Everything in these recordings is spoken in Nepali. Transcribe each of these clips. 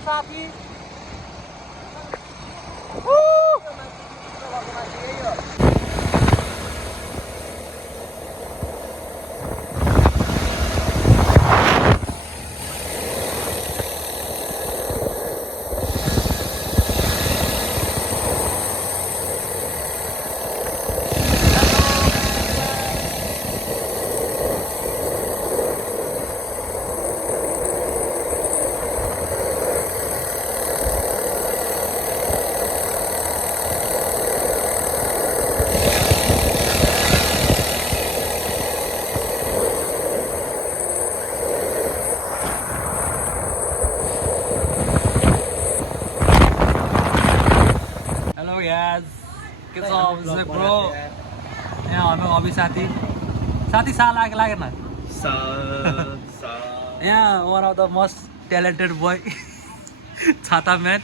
साथी हेलो यार के छ ब्रो यहाँ हाम्रो अभि साथी साथी साल लागेन यहाँ one of the most talented boy छाता म्यान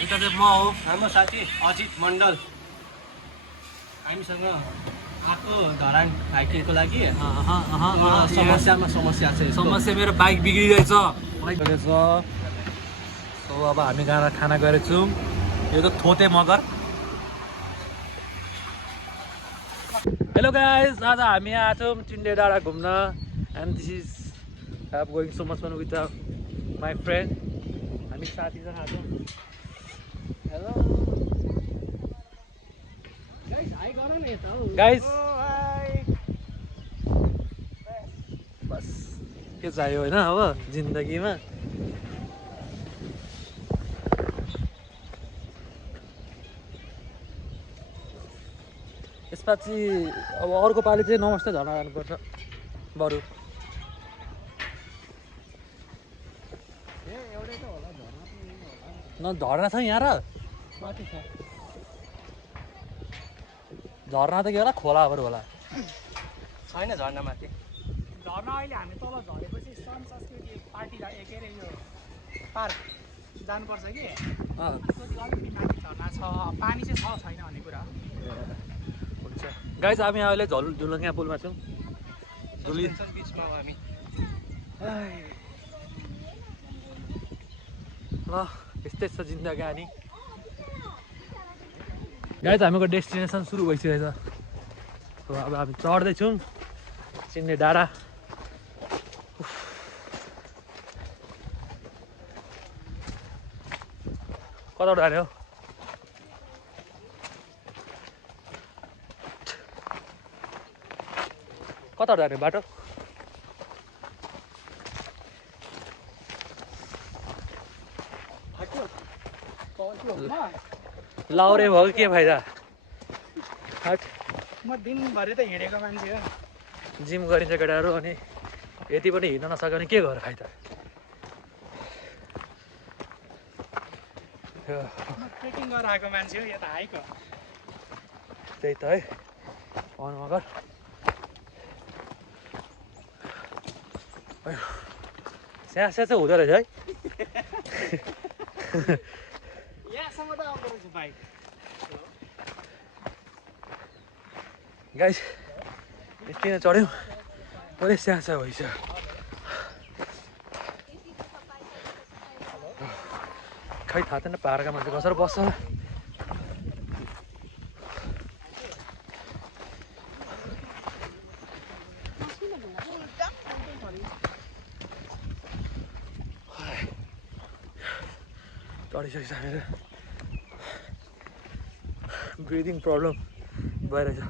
यता चाहिँ म हो हाम्रो साथी अजित मण्डल हामीसँग आएको धरान हाइकिङको लागि समस्या छ समस्या मेरो बाइक बिग्रिरहेछ सो अब हामी गाँदा खाना गरेछौँ यो त थोते मगर हेलो गाइज आज हामी यहाँ आएको छौँ चिन्डे डाँडा घुम्न and this is I am going so much fun with my friend हामी साथीसँग आएको छौँ हेलो गाइज बस के चाहियो होइन अब जिन्दगीमा यसपछि अब अर्को पालि चाहिँ नमस्ते झर्ना जानुपर्छ बरु न झर्ना छ यहाँ र माथि छ झर्ना त के होला खोलाहरू होला छैन झर्ना माथि झर्ना अहिले हामी तल झरेपछि सन संस्कृति पार्टी के अरे यो पार्क जानुपर्छ कि त्यसपछि अलिकति माथि झर्ना छ पानी चाहिँ छ छैन भन्ने कुरा हुन्छ गाइज हामी अहिले झुलुङ्गा पुलमा छौँ बिचमा हो हामी ल यस्तै छ जिन्दगानी गाइज हामीको डेस्टिनेसन सुरु भइसकेको छ अब हामी चढ्दैछौँ चिन्ने डाँडा कता डाँडा हो कता डाँडा बाटो लाउरे भयो के फाइदा हट म दिनभरि त हिँडेको मान्छे हो जिम गरिन्छ केटाहरू अनि यति पनि हिँड्न नसक्यो भने के गर खाइ त म ट्रेकिङ गरेर आएको मान्छे हो यता हाइक हो त्यही त है अन मगर स्या स्या चाहिँ हुँदो रहेछ है यहाँसम्म त आउँदो रहेछ बाइक गाइस यति नै चढ्यौँ पुरै स्यासा भइसक्यो खै थाहा थिएन पाहाडका मान्छे कसरी बस्छ चढिसकेछ हामीहरू ब्रिदिङ प्रब्लम भइरहेछ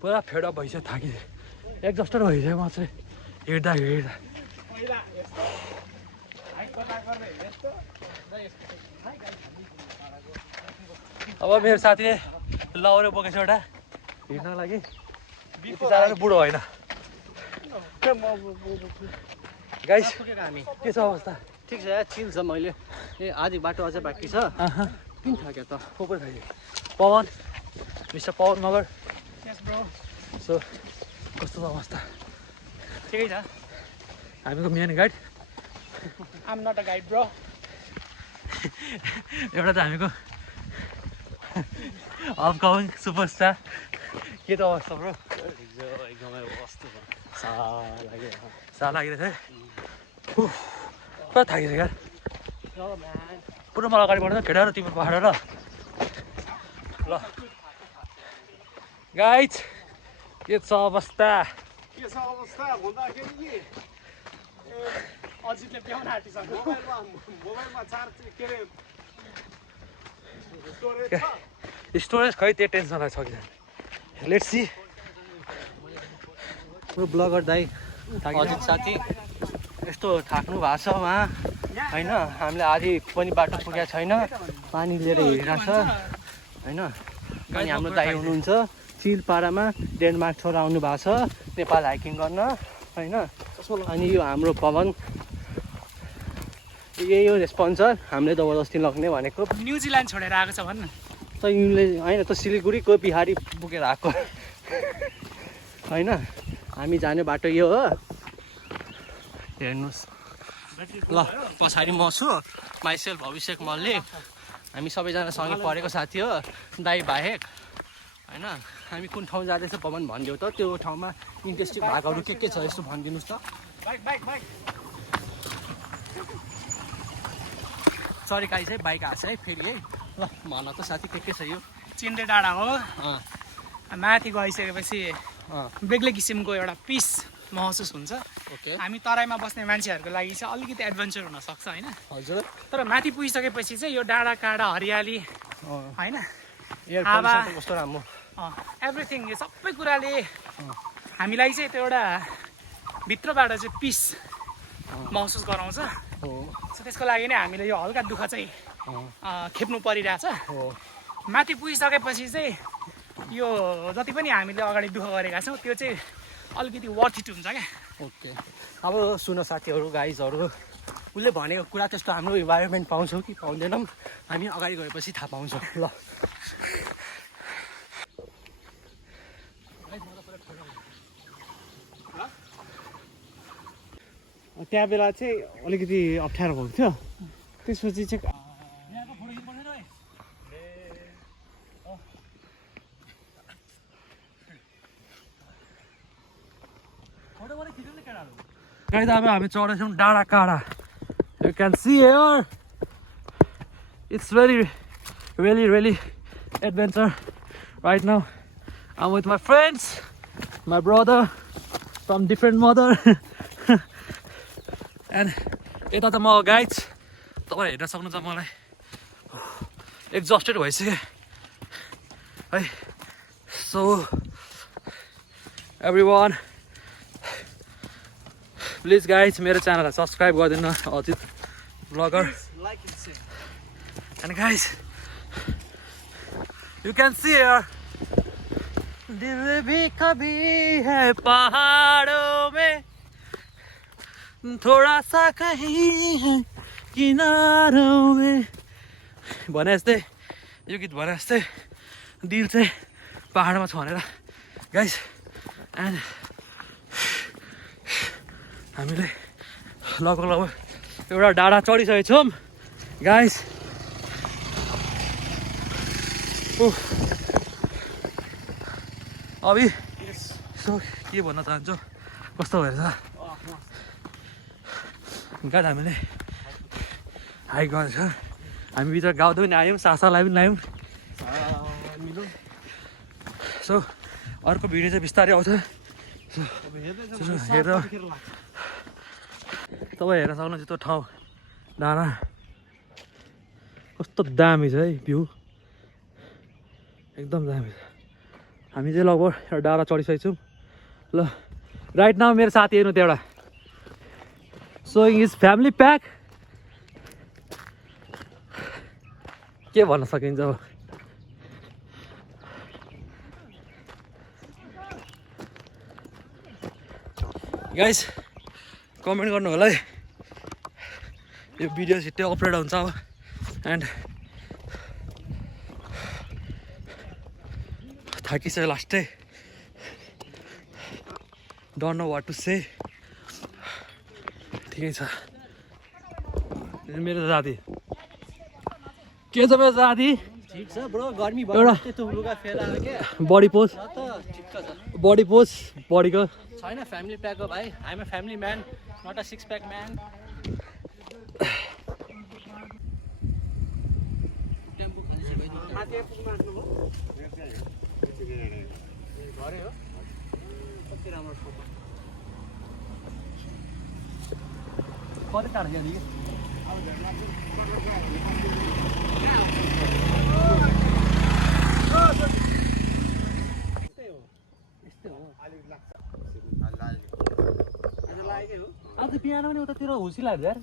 पुरा फेडअप भइसक्यो थाकिदियो एक्जस्टर भइसक्यो म चाहिँ हिँड्दा हिँड्दा अब मेरो साथीले लाउरे बोकेछ एउटा हिँड्न लागि यति साह्रो बुढो होइन गाइस हामी के छ अवस्था ठिक छ यार चिल छ मैले ए आधी बाटो अझै बाँकी छ किन थाक्यो त को थाक्यो Pawan mister Pawan Magar yes bro so कस्तो छ अवस्था ठिकै छ हामीको main guide I'm not a guide, bro. एउटा त हामीको अपकमिङ सुपरस्टार के त अवस्था ब्रो एकदमै कस्तो सा लागिरहेछ है पुरा थाकिन्छ यार पुरा मलाई अगाडि बढ्छ केटा र तिम्रो पहाड र ल गाइज के छ अवस्था के छ अवस्था भन्दाखेरि नि अजितले ब्याउन आँटिसक्यो। मोबाइलमा चार्ज के अरे स्टोरेज छ स्टोरेज खै त्यो टेन्सनलाई छ कि लेट्स सी ब्लगर दाइ अजित साथी यस्तो थाक्नु भएको छ उहाँ होइन हामीले आधी पनि बाटो पुगेको छैन पानी लिएर हिँडिरहेको छ होइन अनि हाम्रो दाइ हुनुहुन्छ चिलपाडामा डेनमार्क छोडेर आउनु भएको छ नेपाल हाइकिङ गर्न होइन अनि यो हाम्रो पवन यही हो स्पोन्सर हामीले जबरजस्ती लग्ने भनेको न्युजिल्यान्ड छोडेर आएको छ भन्न। त यिनले होइन त सिलगढीको बिहारी पुगेर आएको होइन हामी जाने बाटो यो हो हेर्नुहोस् ल पछाडि म छु माइसेल्फ अभिषेक मल्लिक हामी सबैजना सँगै पढेको साथी हो दाइ बाहेक होइन हामी कुन ठाउँ जाँदैछ पवन भनिदेऊ त त्यो ठाउँमा इन्ट्रेस्टिङ भागहरू के छ यसो भनिदिनुहोस् त बाइक सरी गाइस है बाइक आएको छ है फेरि है ल भन त साथी के छ यो चिन्डे डाँडा हो। माथि गइसकेपछि बेग्लै किसिमको एउटा पिस महसुस हुन्छ। ओके हामी तराईमा बस्ने मान्छेहरूको लागि चाहिँ अलिकति एडभेन्चर हुनसक्छ होइन, हजुर तर माथि पुगिसकेपछि चाहिँ यो डाँडा काँडा हरियाली होइन एयर हावा कन्डिसन कस्तो राम्रो एभ्रिथिङ यो सबै कुराले हामीलाई चाहिँ त्यो एउटा भित्रबाट चाहिँ पिस महसुस गराउँछ। हो सो त्यसको लागि नै हामीले यो हल्का दुःख चाहिँ खेप्नु परिरहेछ। माथि पुगिसकेपछि चाहिँ यो जति पनि हामीले अगाडि दुःख गरेका छौँ त्यो चाहिँ अलिकति वर्थ इट हुन्छ क्या। ओके अब सुन साथीहरू गाइजहरू उसले भनेको कुरा त्यस्तो हाम्रो इन्भाइरोमेन्ट पाउँछौँ कि पाउँदैनौँ हामी अगाडि गएपछि थाहा पाउँछौँ। ल त्यहाँ बेला चाहिँ अलिकति अप्ठ्यारो भएको थियो, त्यसपछि चाहिँ गाइस अब हामी चढेछौँ डाँडा काँडा। You can see here it's really adventure right now. I'm with my friends, my brother from different mother and यता त म गाइज तपाईँ हेर्न सक्नुहुन्छ मलाई एक्जस्टेड भइसक्यो है। सो एभ्रिवान प्लिज गाइज मेरो च्यानललाई सब्सक्राइब गरिदिनु Ajit blogger. And guys you can see here दिल भी कभी है पहाडों में थोड़ा सा कहीं है किनारों में भने जस्तै यो गीत भने जस्तै दिल चाहिँ पहाडमा छ भनेर गाइज। एन्ड हामीले लगभग एउटा डाँडा चढिसकेको छौँ गाइज। अभि यसो के भन्न चाहन्छु कस्तो भएछ गाइज। हामीले हाइक गरेको छ, हामी भित्र गाउँदै पनि आयौँ, सासालाई पनि ल्यायौँ। सो अर्को भिडियो चाहिँ बिस्तारै आउँछ हेरेर तपाईँ हेर्न सक्नुहुन्छ त्यो ठाउँ डाँडा कस्तो दामी छ है, भ्यू एकदम दामी छ। हामी चाहिँ लगभग एउटा डाँडा चढिसकेको छौँ। ल राइट नाउ मेरो साथी हेर्नु त्यो एउटा सोइङ इज फ्यामिली प्याक। के भन्न सकिन्छ अब गाइस कमेन्ट गर्नु होला है, यो भिडियो छिट्टै अपलोड हुन्छ अब। एन्ड थाकिसक्यो लास्टै, don't know what to say. ठिकै छ मेरो साथी के छ मेरो साथी ठिक छ ब्रो गर्मी एउटा त्यो लुगा फेलाएर के बडी पोज त ठिक्क छ बडी पोज बडीको छैन फ्यामिली प्याक हो भाइ I am a family man not a six pack man tempo घरै हो कति राम्रो फोटो कति टाढो जाने कि आज बिहान पनि उतातिर हुसी लाग्यो यार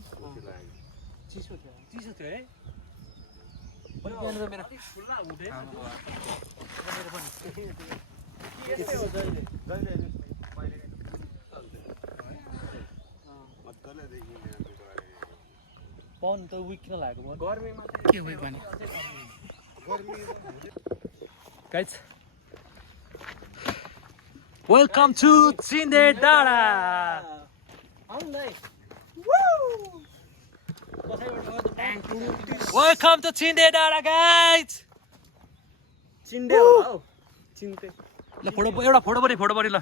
चिसो थियो है बिहान त मेरो खुल्ला हुँदै यस्तै हो जहिले पाउनु त विक किन लागेको म गर्मीमा के हो भने गाइज वेलकम टु चिन्दे डाँडा वेलकम टु चिन्दे डाँडा गाइज चिन्डे होला हौ चिन्ते ल एउटा फोटो पनि ल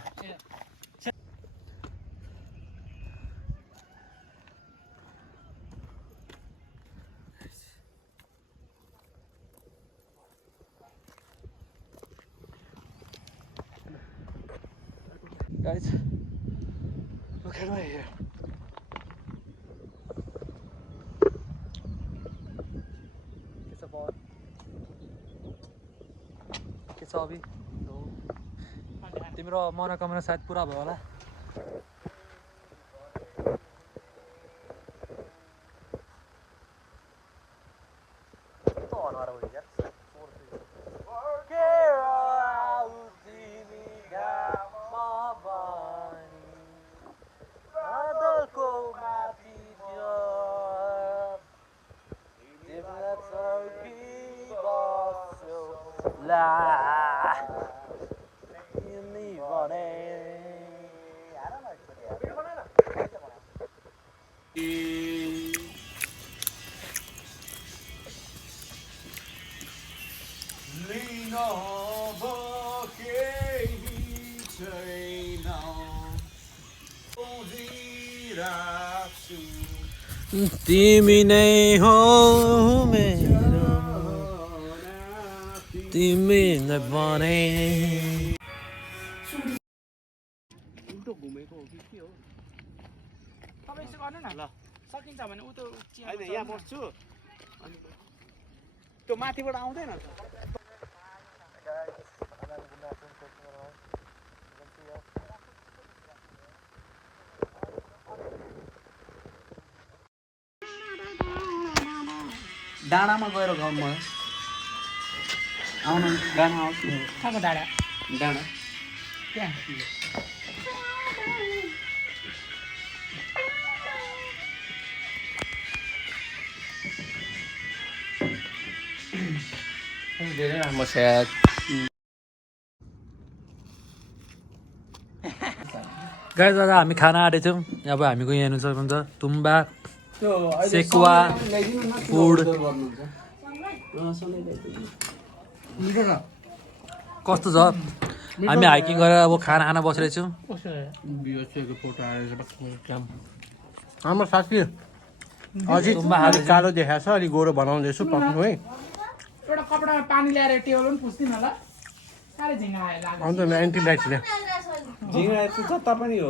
Guys, look at right here. It's a ball. के छ अभि तिम्रो मनोकामना सायद पुरा भयो होला तिमी नै हो मेरो तिमी नै बने घुमेको हो कि के हो तपाईँ यसो गर्नु न ल सकिन्छ भने उ त होइन यहाँ बस्छु अनि त्यो माथिबाट आउँदैन डाँडामा गएर गाउँ म आउनु गाना आउँछ कहाँको डाँडा डाँडा त्यहाँ धेरै राम्रो सायद गाइस आज हामी खाना आँटेको थियौँ अब हामीको यहाँ हेर्नु सक्नुहुन्छ तुम्बा सेकुवा फुड कस्तो छ हामी हाइकिङ गरेर अब खाना खाना बसिरहेको छौँ हाम्रो साथी अझै अलिक कालो देखाएको छ अलिक गोरो बनाउँदैछु पक्नु है एउटा कपडामा पानी ल्याएर टेबल पनि पुस्दिन होला साह्रै झिङ्गा आयो लाग्यो अन्त एन्टी लाइट झिङ्गा जता पनि हो